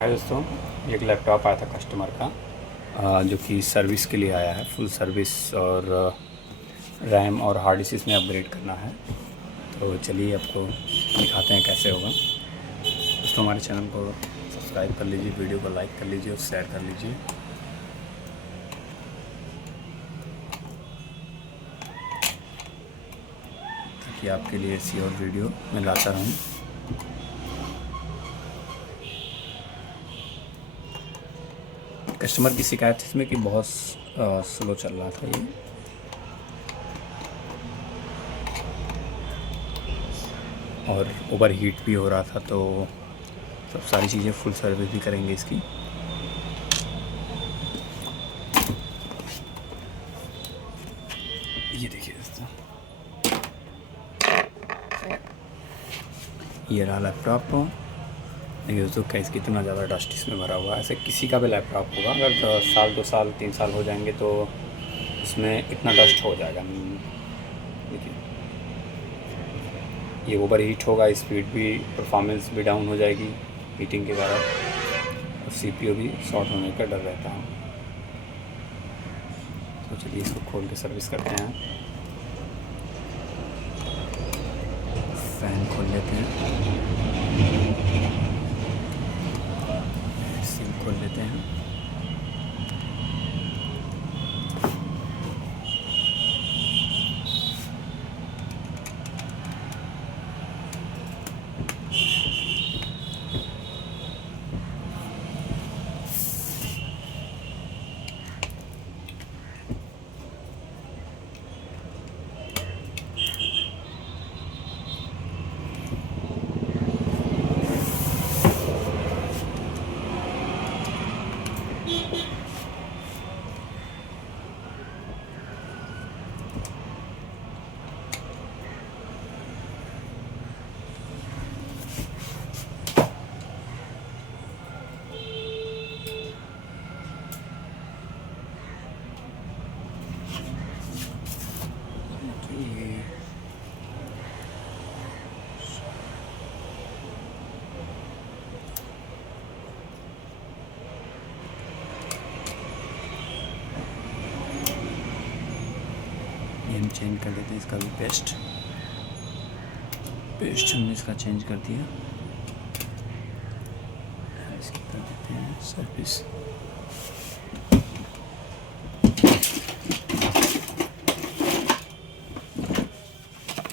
हाय दोस्तों, एक लैपटॉप आया था कस्टमर का जो कि सर्विस के लिए आया है। फुल सर्विस और रैम और हार्ड डिस्क इसमें अपग्रेड करना है। तो चलिए आपको दिखाते हैं कैसे होगा। दोस्तों हमारे चैनल को सब्सक्राइब कर लीजिए, वीडियो को लाइक कर लीजिए और शेयर कर लीजिए। ताकि आपके लिए ऐसी और वीडियो मैं लाता रहूँ। कस्टमर की शिकायत थी इसमें कि बहुत स्लो चल रहा था ये, और ओवर हीट भी हो रहा था। तो सब सारी चीज़ें फुल सर्विस भी करेंगे इसकी। ये देखिए दोस्तों, ये रहा लैपटॉप। देखिए दोस्तों कैसे कितना ज़्यादा डस्ट इसमें भरा हुआ है। ऐसे किसी का भी लैपटॉप होगा, अगर साल 2 साल 3 साल हो जाएंगे तो इसमें इतना डस्ट हो जाएगा। देखिए ये ओवर हीट होगा, स्पीड भी, परफॉर्मेंस भी डाउन हो जाएगी हीटिंग के कारण, और CPU भी शॉर्ट होने का डर रहता है। तो चलिए इसको खोल के सर्विस करते हैं। फ़ैन खोल लेते हैं, सील खोल लेते हैं। ये हम चेंज कर देते हैं इसका भी पेस्ट हमने इसका चेंज कर दिया। इसकी कर देते हैं सर्विस।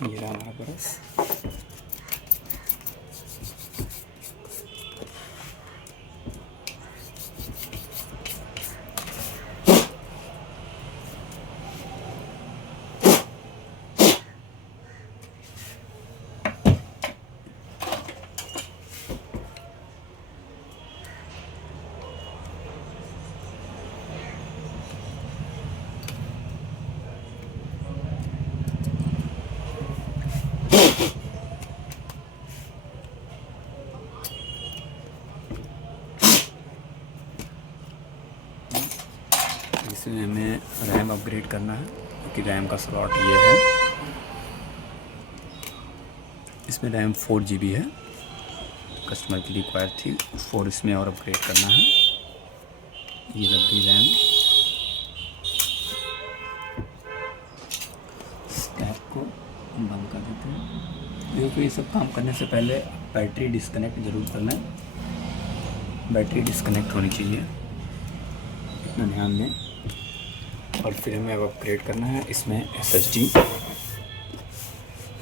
ये रहा हमारा ब्रश। इसमें हमें रैम अपग्रेड करना है, क्योंकि रैम का स्लॉट ये है। इसमें रैम 4 GB है, कस्टमर की रिक्वायर थी 4, इसमें और अपग्रेड करना है। ये लग गई रैम। स्टैक को बंद कर देते हैं। देखो ये सब काम करने से पहले बैटरी डिस्कनेक्ट ज़रूर करना है। बैटरी डिस्कनेक्ट होनी चाहिए, इतना ध्यान दें। और फिर हमें अब अपग्रेड करना है इसमें SSD,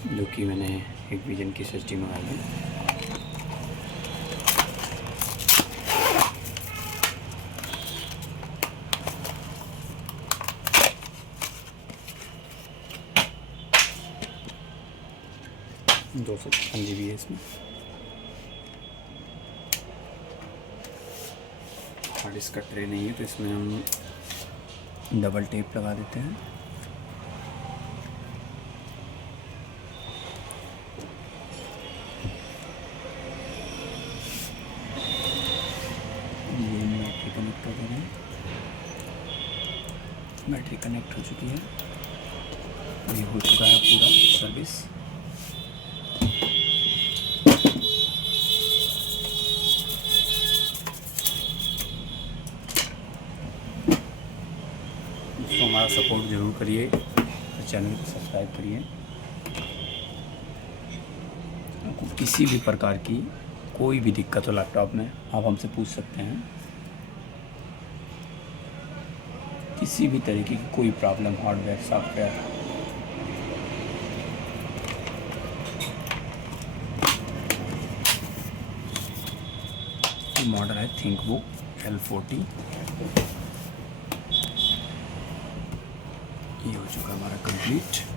जो कि मैंने एक विजन की SSD मंगाई है। दो 256 GB है इसमें। हार्ड डिस्क का ट्रे नहीं है, तो इसमें हम डबल टेप लगा देते हैं। ये बैटरी कनेक्ट कर दे रहे हैं। बैटरी कनेक्ट हो चुकी है, ये हो चुका है पूरा सर्विस। दोस्तों हमारा सपोर्ट ज़रूर करिए, चैनल को सब्सक्राइब करिए। आपको किसी भी प्रकार की कोई भी दिक्कत हो लैपटॉप में, आप हमसे पूछ सकते हैं। किसी भी तरीके की कोई प्रॉब्लम, हार्डवेयर सॉफ्टवेयर, मॉडल है थिंकबुक L40। ये हो चुका हमारा कंप्लीट।